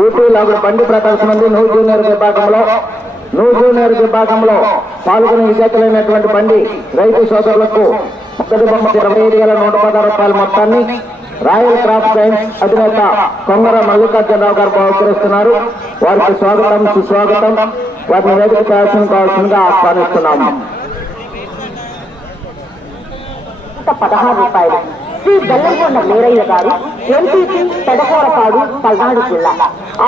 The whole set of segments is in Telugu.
ఊటీ లాగుడు బండి ప్రదర్శన ఉంది. న్యూ జూనియర్ విభాగంలో. న్యూ జూనియర్ విభాగంలో పాల్గొని విజేతలైనటువంటి బండి రైతు సోదరులకు మొదటి బొమ్మ ఇరవై ఐదు వేల నూట పదహారు రూపాయల మొత్తాన్ని రాయల్ క్రాఫ్ట్ సైన్స్ అధినేత కొంగర మల్లికార్జునరావు గారు బహుకరిస్తున్నారు. వారికి స్వాగతం సుస్వాగతం. వారిని వేదిక ప్రదర్శన కావాల్సిందిగా ఆహ్వానిస్తున్నాము. పదహారు రూపాయలు. శ్రీ గల్లంకొండ వీరయ్య గారు ఎంపీపీ పెదకూరపాడు పల్నాడు జిల్లా.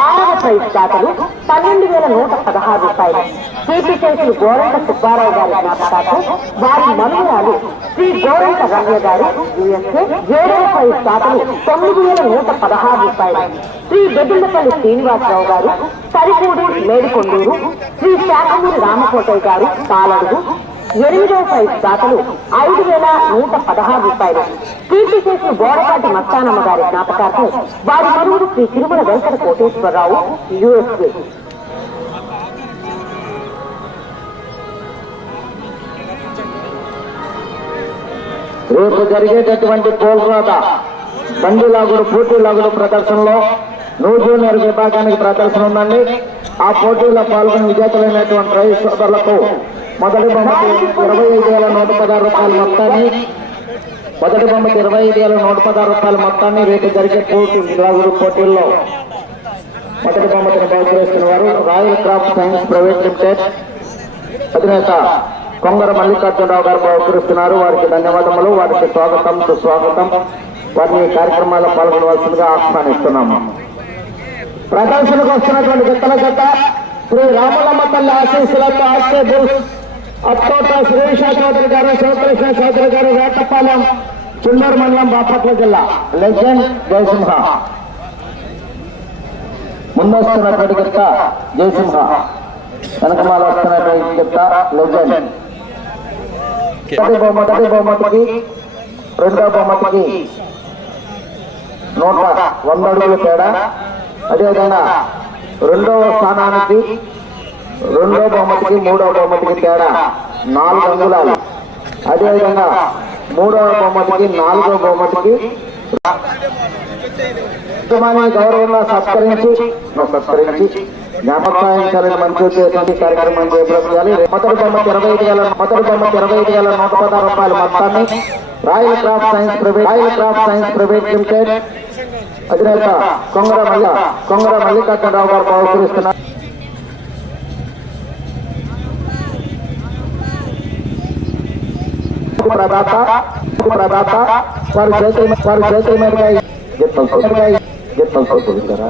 ఆరవ ప్రైజ్ దాతలు పన్నెండు వేల నూట పదహారు రూపాయలు. సిపి చేసిన గోరంట సుబ్బారావు గారి జ్ఞాపకార్థం వారి మనుమరాలు శ్రీ గోరంట రమ్య గారు యుఎస్ఏ ఏడవ ప్రైజ్ దాతలు తొమ్మిది వేల నూట పదహారు రూపాయలు. శ్రీ దొడ్డిల్లపల్లి శ్రీనివాసరావు గారు సరిపూడి మేడికొండూరు శ్రీ శాఖమూరి రామకోటయ్య గారు తాలడుగు ఎనిమిదవ ప్రైజ్ దాతలు ఐదు వేల నూట పదహారు రూపాయలు. కీర్తి చేసిన గోడపాటి మస్తానమ్మ గారి జ్ఞాపకార్థం వారి మరువురు శ్రీ తిరుమల వెంకట కోటేశ్వరరావు యుఎస్ఏ. రేపు జరిగేటటువంటి పోల్రాట బండి లాగుడు పోటీ లాగుడు ప్రదర్శనలో న్యూ జూనియర్ విభాగానికి ప్రదర్శన ఉందండి. ఆ పోటీలో పాల్గొని విజేతలైనటువంటి రైతు సోదరులకు మొదటి బొమ్మకి ఇరవై ఐదు వేల నూట పదహారు రూపాయల మొత్తాన్ని మొదటి బొమ్మకి ఇరవై ఐదు వేల నూట పదహారు రూపాయల మొత్తాన్ని రేపు జరిగే పోటీ లాగుడు పోటీల్లో మొదటి బొమ్మతిని బహుకరిస్తున్న వారు royal craft signs private limited అధినేత కొంగర మల్లికార్జునరావు గారు బహుకరిస్తున్నారు. వారికి ధన్యవాదములు. వారికి స్వాగతం సుస్వాగతం. వారిని ఈ కార్యక్రమాల్లో పాల్గొనవలసిందిగా ఆహ్వానిస్తున్నాము. ప్రదర్శనకు వస్తున్నటువంటి విత్తన చెత్త శ్రీ రామలమ్మ తల్లి ఆశీస్సులతో ఆర్కే బూస్ అత్తోట శ్రీష చౌదరి గారు శివకృష్ణ చౌదరి గారు వేటపాలెం చుండూరు మండలం బాపట్ల జిల్లా. లెజెండ్ జయసింహ. ముందొస్తున్నటువంటి గిత్త జయసింహ. వెనకమాల వస్తున్నటువంటి గిత్త లెజెండ్. మొదటి బహుమతి బహుమతికి రెండో బహుమతికి నూట వంద అడుగులు తేడా. అదేవిధంగా రెండవ స్థానానికి రెండో బహుమతికి మూడవ బహుమతికి తేడా నాలుగు అంగుళాలు. అదేవిధంగా మూడవ బహుమతికి నాలుగో బహుమతికి గౌరవంగా సత్కరించి సత్కరించి జ్ఞాపకాయించాలని మంచి ఉద్దేశంతో కార్యక్రమం చేపట్టాలి. మొదటి బొమ్మకి ఇరవై ఐదు వేల మొదటి బొమ్మకి ఇరవై ఐదు వేల నూట పదహారు రూపాయల మొత్తాన్ని royal craft signs private royal craft signs private limited అధినేత కొంగర మల్ల కొంగర మల్లికార్జునరావు గారు బహుకరిస్తున్నారు ప్రదాత ప్రదాత వారి చేతి వారి చేతి మీదుగా గిత్తలు గిత్తలు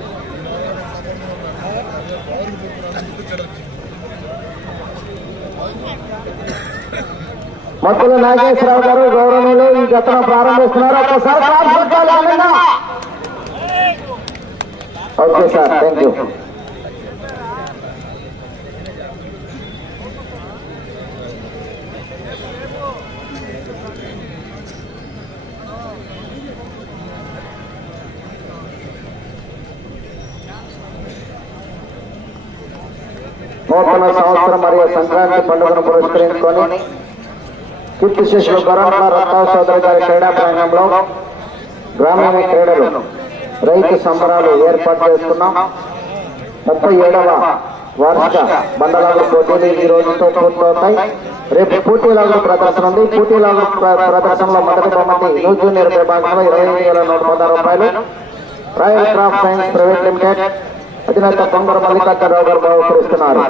మత్తుల నాగేశ్వరరావు గారు గౌరవనీయులు ఈ గతను ప్రారంభిస్తున్నారు. ఒక్కసారి ఓకే సార్ థ్యాంక్ యూ నూతన సంవత్సరం మరియు సంక్రాంతి పండుగను పురస్కరించుకొని కీర్తి శిష్యులు గొర్రెల రత్తావు సోదరి గారి క్రీడా ప్రాంగణంలో గ్రామీణ క్రీడలు రైతు సంబరాలు ఏర్పాటు చేస్తున్నాం. ముప్పై ఏడవ వార్షిక బండలాగుడు పోటీలు ఈ రోజుతో పూర్తవుతాయి. రేపు పోటీలాగా ప్రదర్శన ఉంది పోటీలాగా ప్రదర్శనలో మొదటి బహుమతి న్యూ జూనియర్ విభాగంలో ఇరవై ఐదు వేల నూట పదహారు రూపాయలు. Royal craft signs private limited అధినేత కొంగర మల్లికార్జునరావు గారు బహుకరిస్తున్నారు.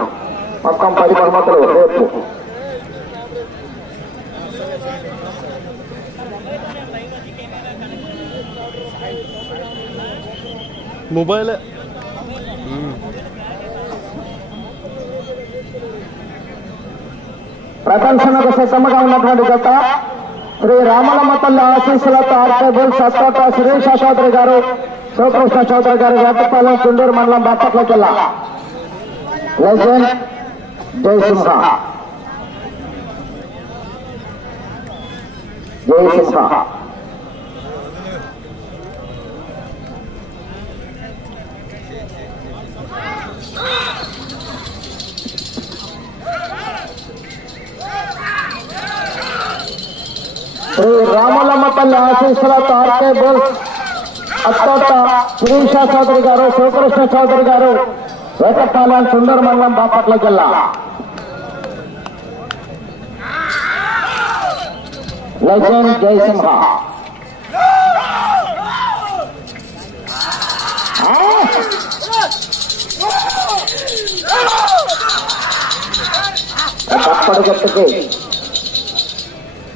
మొత్తం పది బహుమతులు రేపు మొబైల్ ప్రదర్శనకు సిద్ధంగా ఉన్నటువంటి జత శ్రీ రామలమ్మ తల్లి ఆశీస్సులతో ఆర్కేబుల్ సత్తోట సురేష చౌదరి గారు శివకృష్ణ చౌదరి గారు వేటపాలెం చుండూరు మండలం బాపట్ల జిల్లా లెజెండ్ జయసింహ జయసింహ రామలమ్మ తల్లి ఆశీస్సులతో ఆర్కేబుల్ అత్తోట శిరీష చౌదరి గారు శివకృష్ణ చౌదరి గారు వేటపాలెం సుందర మండలం బాపట్ల జిల్లా. లెజెండ్ జయసింహ. తప్పడు గట్టుకి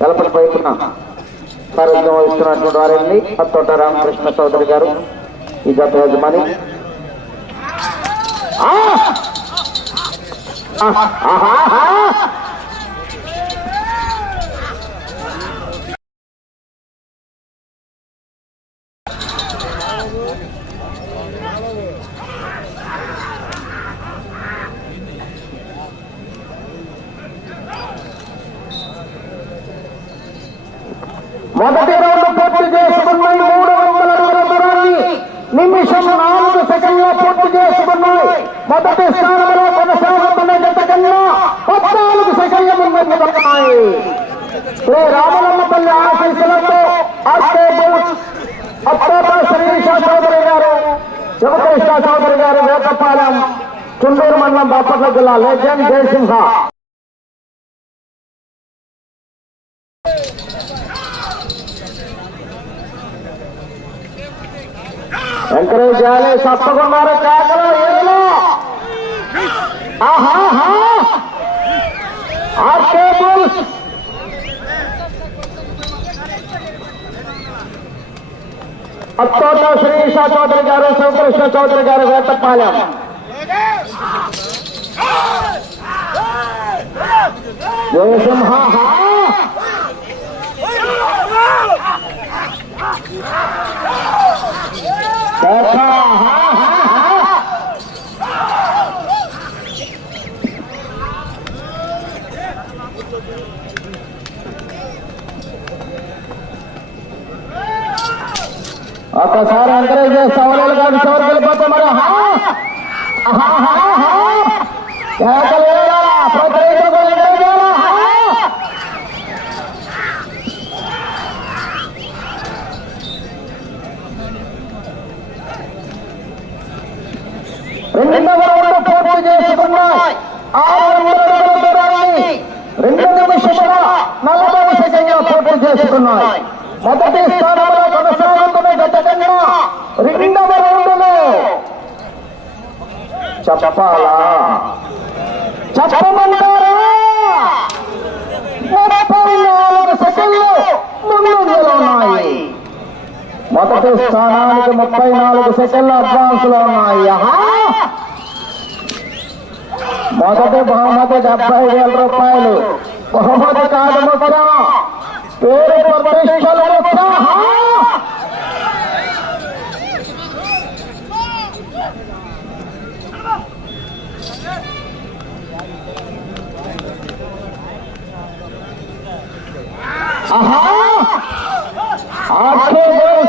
వెలపడి వైపున సారథ్యం వహిస్తున్నటువంటి వారిని అత్తోట రామకృష్ణ చౌదరి గారు ఈ జత యజమాని. ఆహా! మొదటి రౌండ్ పూర్తి చేసుకున్నాయి మూడు వందల అడుగుల దూరాన్ని నిమిషం నాలుగు సెకండ్ల పూర్తి చేసుకున్నాయి మొదటి స్థానంలో కొనసాగుతున్న జత కన్నా పద్నాలుగు సెకండ్ల ముందున్నాయి శ్రీ రామలమ్మపల్లి ఆశీస్సులతో ఆర్కేబుల్ శ్రీష చౌదరి గారు శివకృష్ణ చౌదరి గారు వేటపాలెం చుండూరు మండలం బాపట్ల జిల్లా లెజెండ్ జయసింహ. ఎంకరేజ్ చేయాలి తప్పకున్నారు కేకలు ఏదో ఆహాహా ఆర్కేబుల్ అత్తోట శ్రీషా చౌదరి గారు శివకృష్ణ చౌదరి గారు వేటపాలెం జయసింహ ఒకసారి ఎంకరేజ్ చేస్తే అవలేదు కాదు చివరికి వెళ్ళిపోతే మరి హా! హా, హా, హా! కేకలు వేయాలా? ప్రతి రైతు కూడా ఎంకరేజ్ చేయాలా? హా! రెండవ రౌండ్ పూర్తి చేసుకున్నాయి ఆరు వందల అడుగుల దూరాన్ని రెండు నిమిషముల నలభై సెకండ్ల పూర్తి మొదటి స్థానంలో కొనసాగుతున్న గత రెండవ రౌండ్లో చెప్పాలా. చెప్పమంటారా ముప్పై నాలుగు సెకండ్లు ముందులో ఉన్నాయి మొదటి స్థానానికి ముప్పై నాలుగు సెకండ్ల అడ్వాన్స్లో ఉన్నాయి మొదటి బహుమతి డెబ్బై వేల రూపాయలు. బహుమతి కాదు ముఖ్యం పేరు ప్రతిష్టలు ముఖ్యం ఆహా! ఆహా! ఆర్కేబుల్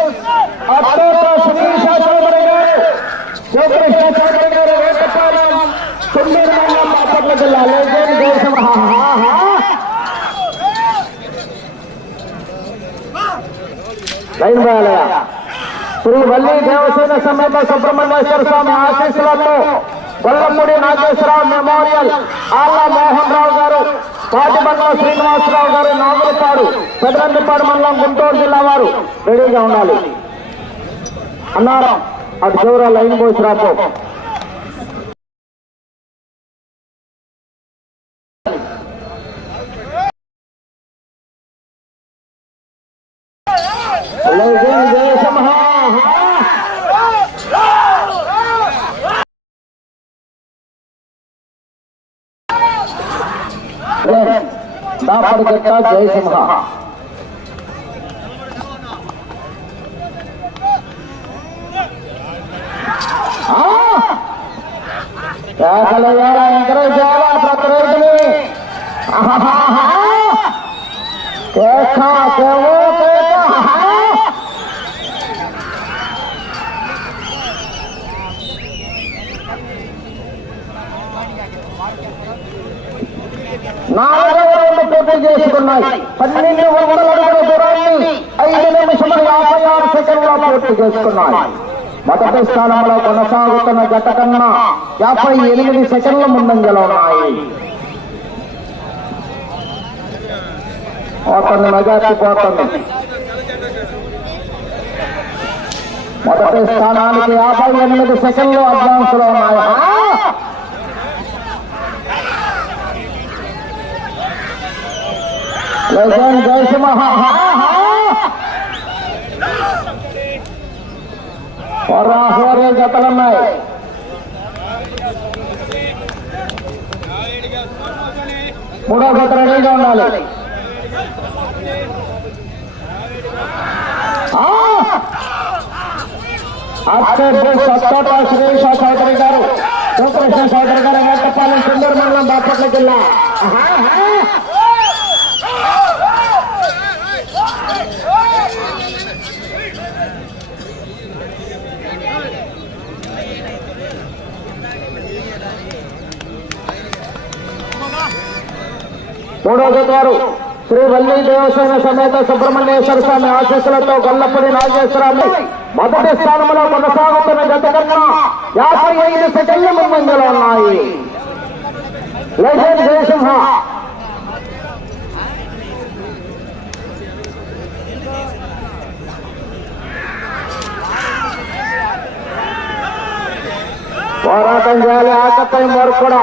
అత్తోట శ్రీష చౌదరి గారు శివకృష్ణ చౌదరి గారు వేటపాలెం తొమ్మిది మండలం బాపట్ల జిల్లా లేజెండ్ దేశం లైన్ వేయాలయ శ్రీ వల్లి దేవసేన సమేత సుబ్రహ్మణ్యేశ్వర స్వామి ఆశీస్సులతో గొల్లపూడి నాగేశ్వరరావు మెమోరియల్ ఆళ్ళ మోహన్ రావు గారు పాటిబండ్ల శ్రీనివాసరావు గారు నాగులపాడు పెదరందిపాడు మండలం గుంటూరు జిల్లా వారు రెడీగా ఉండాలి. అన్నారం అటు చివర లైన్ పోసి రాపో లెజెండ్ జయసింహ దాపడి గట్ట జయసింహ కేకలు వేయాలా ఎంకరేజ్ చేయాలా ప్రతి రైతుని కేక కేవో కేక నాలుగవ రౌండ్ పూర్తి చేసుకున్నాయి. పన్నెండు వందల అడుగుల దూరాన్ని ఐదు నిమిషముల యాభై ఆరు సెకండ్లో పూర్తి చేసుకున్నాయి. మొదటి స్థానంలో కొనసాగుతున్న జత కన్నా యాభై ఎనిమిది సెకండ్ల ముందంజలో ఉన్నాయి. పోతుంది మెజార్టీ పోతుంది. మొదటి స్థానానికి యాభై ఎనిమిది సెకండ్లు అడ్వాన్స్లో ఉన్నాయి. ఆ! జయసింహ హోరే జతలున్నాయి మూడో జత రెడీగా ఉండాలి ఆ! సత్తోట శ్రీష చౌదరి గారు శివకృష్ణ చౌదరి గారు వేటపాలెం సుందర్ మండలం బాపట్ల జిల్లా మూడో జత శ్రీ వల్లి దేవసేన సమేత సుబ్రహ్మణ్యేశ్వర స్వామి ఆశీస్సులతో గొల్లపూడి నాగేశ్వరాన్ని మొదటి స్థానంలో కొనసాగుతున్న జత కన్నా యాభై ఐదు సెకండ్ల ముందంజలో ఉన్నాయి. లెజెండ్ జయసింహ. పోరాటం చేయాలి ఆకతాయి వరకు కూడా.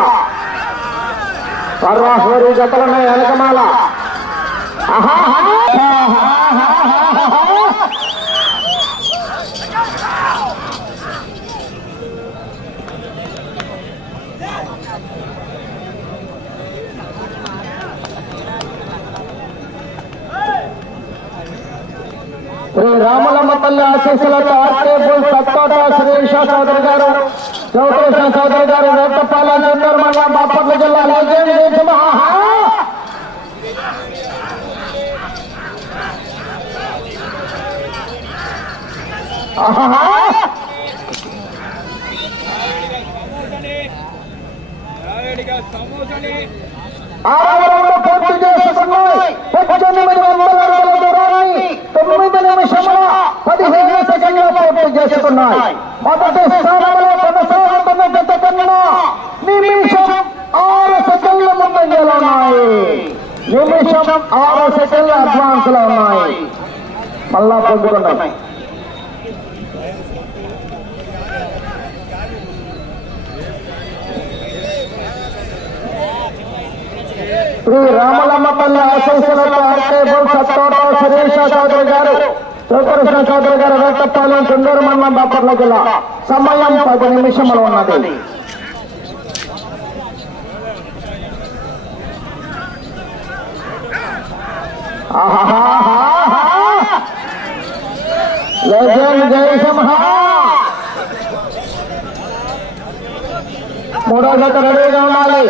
సర్వాశ్వరి జతలున్న వెనకమాల శ్రీ రామలమ్మ తల్లి ఆశీస్సులతో ఆర్కే బుల్ సత్తోట శ్రీష చౌదరి గారు. చౌకృష్ణ చౌదరి గారు వేటపాల చెన్నూరు మండలం బాపట్ల జిల్లా లెజెండ్ జయసింహ. ఆహా సమోసని ఆరవ రౌండ్ పూర్తి చేసుకున్నాయి పద్దెనిమిది వందల అడుగుల దూరాన్ని తొమ్మిది నిమిషముల పదిహేను సెకండ్ల పూర్తి చేసుకున్నాయి మొదటి స్థానంలో కొనసాగుతున్న జత కన్నా నిమిషం ఆరు సెకండ్ల ముందంజలో ఉన్నాయి నిమిషం ఆరు సెకండ్ల అడ్వాన్స్లో ఉన్నాయి. మళ్ళా పొందుకున్నాయి శ్రీ రామలమ్మ తల్లి ఆశీస్సులతో ఆర్కేబుల్ సత్తోట శిరీష చౌదరి గారు శివకృష్ణ చౌదరి గారు వేటపాలెం మండలం బాపట్ల జిల్లా. సమయం పది నిమిషములు ఉన్నది ఆహాహాహా. లెజెండ్ జయసింహ మూడో జత రెడీగా ఉండాలి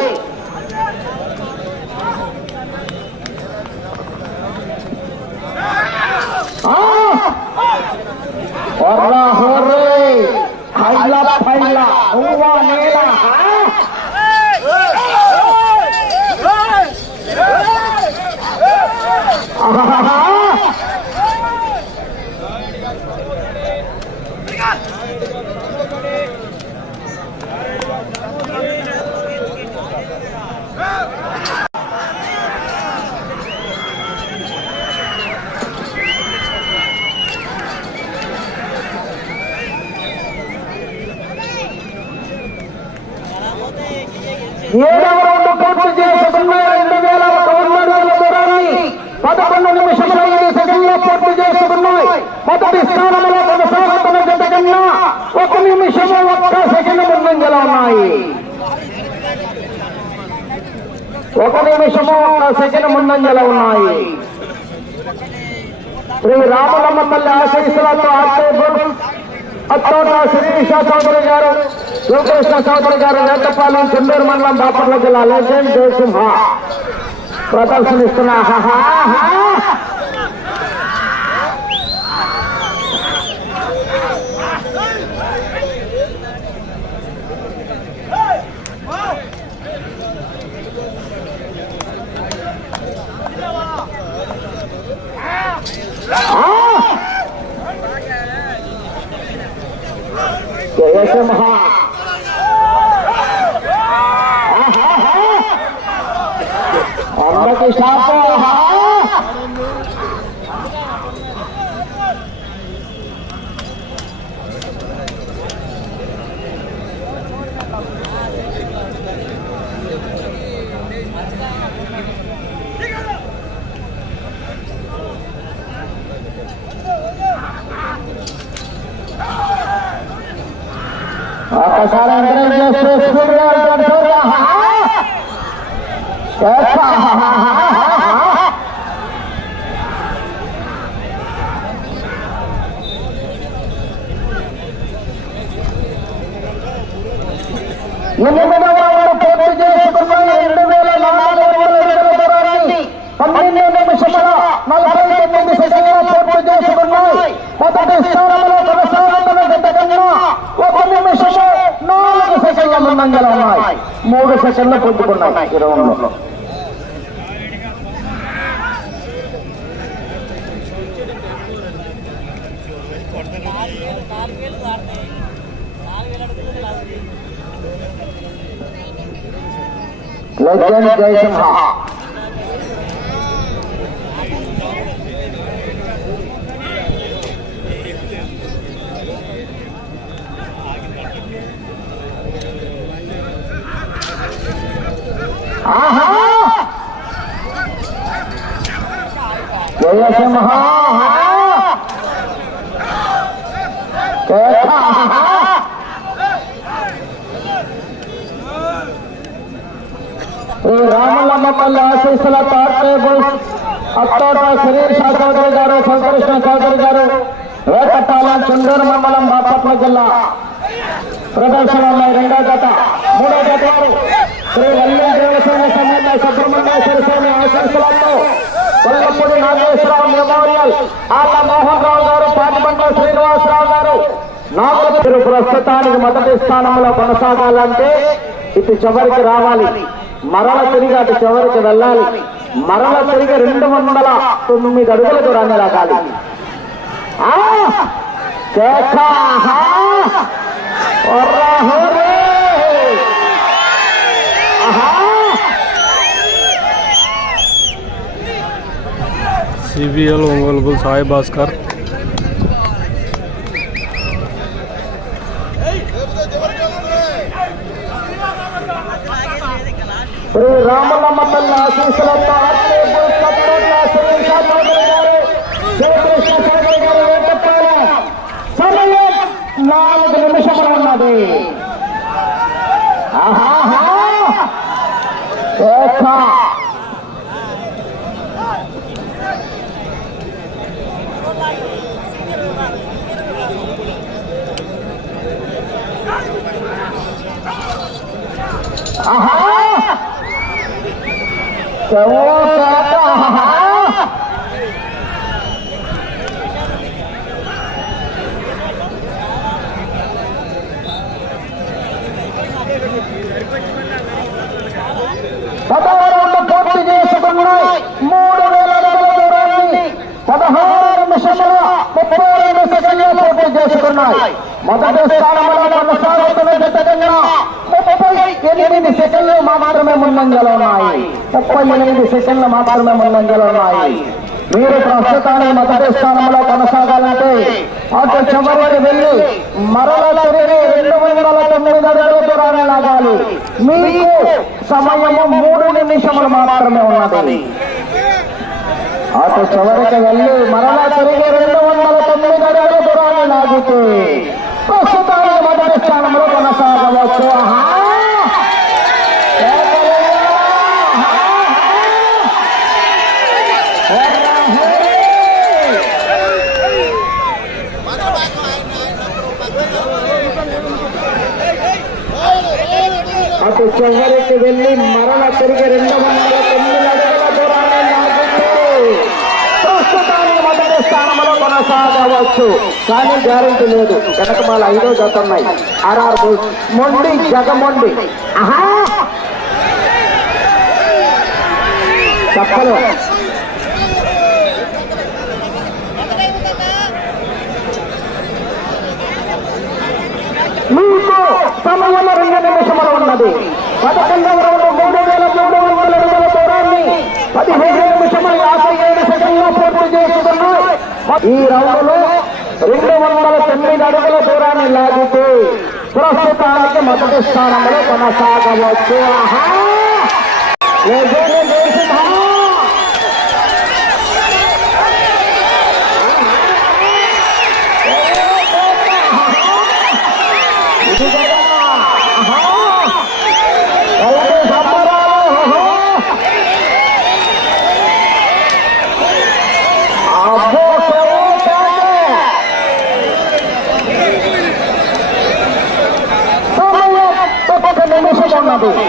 ఒర్రా హోర్రే హైలా ఫైలా ఉవ్వా నేల ఏడవ రౌండ్ పూర్తి చేసుకున్న రెండు వేల ఒక వంద అడుగుల దూరాన్ని పదకొండు నిమిషముల ఐదు సెకండ్ల పూర్తి చేసుకున్నాయి మొదటి ఒక నిమిషము ఒక సెకండ్ ముందంజలో ఉన్నాయి శ్రీ రామలమ్మ తల్లి ఆశీస్సులతో ఆర్టేబుల్ అత్తోట శిరీష చౌదరి గారు యోగేశ్వర చౌదరి గారు వేటపాలెం చెందూరు మండలం బాపట్ల జిల్లా. లెజెండ్ జయసింహ ప్రదర్శనిస్తున్న ఆహాహా. జయసింహ అందరికి షాపు ఆహా. Pasar సెకండ్ల ఉన్నాయి మూడు సెకండ్లు పొందుకున్నాయి ఈ రౌండ్లో. లెజెండ్ జయసింహ ఆహా జయసింహ కేక. ఈ రామలమ్మ ఆశీస్సుల టార్టేబుల్స్ అత్తోట శరీర్ శాస్త్రి గారు శంకరకృష్ణ చౌదరి గారు వేకట్టాల చుండూరు మండలం బాపట్ల జిల్లా ప్రదర్శన ఉన్నాయి రెండో జత మూడో జత వారు శ్రీ వల్లి దేవసేన సమేత సుబ్రహ్మణ్యేశ్వర స్వామి ఆశీస్సులతో కొల్లపూడి నాగేశ్వరరావు మెమోరియల్ ఆళ్ళ మోహన్ రావు గారు పాటిబండ్ల శ్రీనివాసరావు గారు. నాగులు ప్రస్తుతానికి మొదటి స్థానంలో కొనసాగాలంటే ఇటు చివరికి రావాలి. మరల తిరిగి అటు చివరికి వెళ్ళాలి. మరల తిరిగి రెండు వందల తొమ్మిది అడుగుల దూరాన్ని రాగాలి ఆ! గారు శ్రీకృష్ణ చౌదరి గారు వేటపాలెం సమయం నాలుగు నిమిషములు ఉన్నది Show ముప్పై ఎనిమిది సెకండ్లు మాత్రమే ముందంజలో ఉన్నాయి. మీరు ప్రస్తుతానికి మొదటి స్థానంలో కొనసాగాలంటే అటు చివరికి వెళ్ళి మరల రెండు వందల తొమ్మిది అడుగుల దూరాన్ని లాగాలి. మీకు సమయము మూడు నిమిషములు మాత్రమే ఉన్నది. అటు చివరికి వెళ్ళి మరలా తిరిగి రెండు వందల తొమ్మిది అడుగుల దూరాన్ని లాగితే ప్రస్తుతానికి మొదటి స్థానంలో కొనసాగవచ్చు ఆహా! కేకలు! ఆహా! అటు చివరికి వెళ్ళి మరణ తిరిగి రెండు వందల తొమ్మిది అడుగుల దూరాన్ని ప్రస్తుతానికి మొదటి స్థానంలో కొనసాగవచ్చు. కానీ గ్యారంటీ లేదు. వెనక వాళ్ళ ఐదో జతున్నాయి ఆర్ఆర్ మొండి జగమొండి. ఆహా! చెప్పలు. మీకు సమయం రెండు నిమిషములు ఉన్నది. పదకొండవ రౌండ్ మూడు వేల మూడు వందల అడుగుల దూరాన్ని పదిహేను నిమిషములు యాభై ఏడు సెకండ్లో పూర్తి చేసుకున్నాయి ఈ రౌండ్లో రెండు వందల తొమ్మిది అడుగుల దూరాన్ని లాగితే ప్రస్తుతానికి మొదటి స్థానంలో కొనసాగవచ్చు ఆహా! ఉన్నది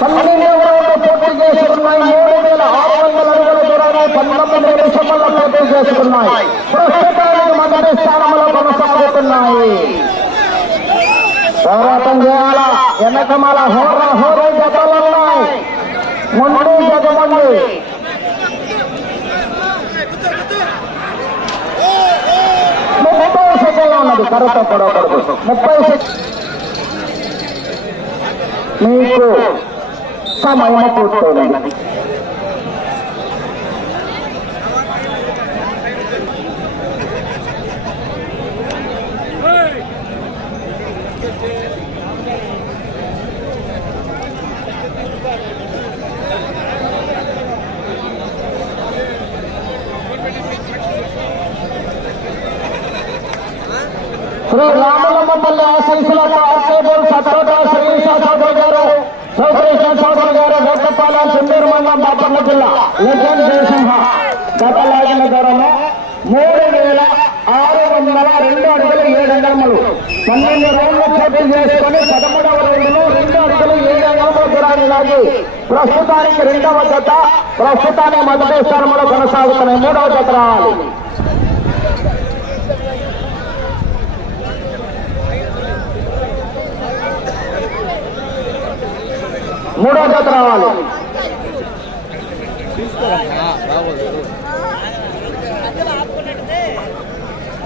పన్నెండు రౌండ్లు పూర్తి చేసుకున్నాయి. మూడు వేల ఆరు వందల అడుగుల దూరాన్ని పంతొమ్మిది నిమిషంలో పూర్తి చేసుకున్నాయి. ప్రస్తుతానికి మొదటి స్థానంలో కొనసాగుతున్నాయి. పోరాటం చేయాలా? వెనకమాల హోరా హోర జతలు ఉన్నాయి ముందు జగమండి ముప్పై సెకండ్లు ఉన్నది. కరెక్ట్ పడకూడదు. ముప్పై మీకు సమయం పూర్తయినది శ్రీ రామలమ్మపల్లి ఆశీస్సులతో ఆర్కేబుల్ సత్రత శ్రీ చౌదరి గారు సౌకృష్ణ చౌదరి గారు వెక్కపాల సిందూరు మండలం బాపట్ల జిల్లా. లెజెండ్ జయసింహ గతలాగిన ధరలో మూడు వేల ఆరు వందల రెండు అడుగులు ఏడు అంగళములు పన్నెండు రౌండ్లు పూర్తి చేసుకుని పదమూడవ రౌండ్లో రెండు అడుగులు ఏడు అంగళముల దూరాన్ని లాగి ప్రస్తుతానికి రెండవ జత ప్రస్తుతానికి మొదటి స్థానంలో కొనసాగుతున్నాయి. మూడవ జత రావాలి. మూడో జత రావాలి.